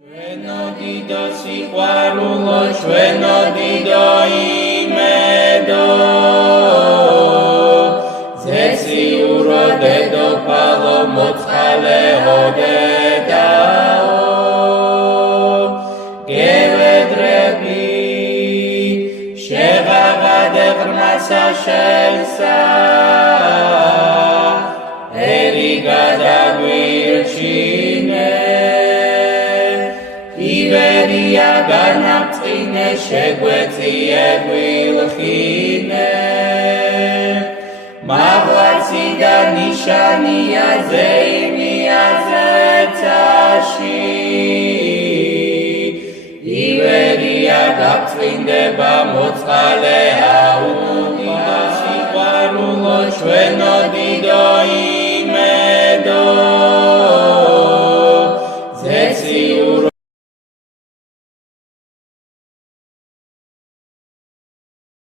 Ჩვენო დიდო სიყვარულო, ჩვენო დიდო იმედო, ზეციურო დედოფალო, მოწყალეო დედაო, გევედრები შეღაღადე ღრმასა შენსა, ერი გადაგვირჩინე. იბერია განამწყინე, შეგვეწიე გვილხინე, მაღლაცი და ნიშანია ზეიმია ზეცაში, იბერია გაგწინდება მოწყალეა, უდიდო სიყვარულო, ჩვენო